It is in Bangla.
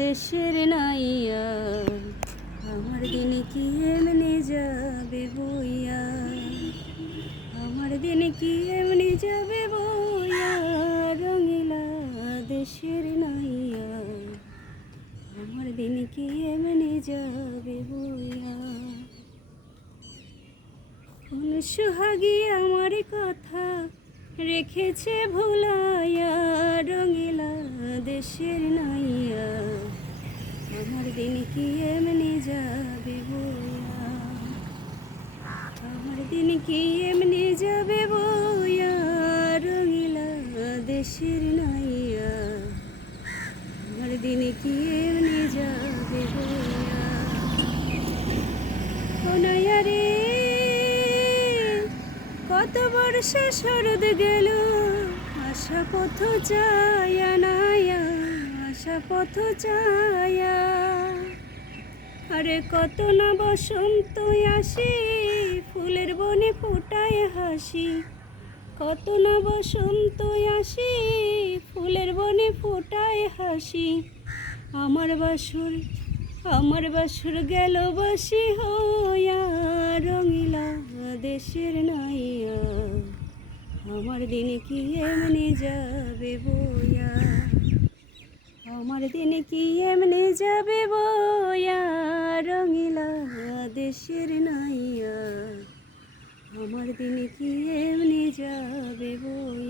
দেশের নাইয়া, আমার দিন কি এমনি যাবে বইয়া, আমার দিন কি এমনি যাবে বইয়া, রঙিলা দেশের নাইয়া, আমার দিন কি এমনি যাবে বইয়া। কোন সোহাগী আমার কথা রেখেছে ভুলাইয়া, রঙিলা দেশের নাইয়া, আমার দিন কি এমনি যাবে বইয়া, আমার দিন কি এমনি যাবে বইয়া, রঙিলা দেশের নাইয়া, আমার দিন কি এমনি যাবে বইয়া। ও নাইয়া রে, কত বর্ষা শরৎ গেল, আশা পথ চায়া নাইয়া, আশা পথ চায়া। আরে কত না বসন্ত আসি, ফুলের বনে ফোটায় হাসি, কত না বসন্ত আসি, ফুলের বনে ফোটায় হাসি। আমার বাসুর গেল বাসি হইয়া, রঙিলা দেশের নাইয়া, আমার দিন কি এমনি যাবে বইয়া, আমার দিন কি এমনি যাবে বইয়া, রঙিলা দেশের নাইয়া, আমার দিন কি এমনি যাবে বইয়া।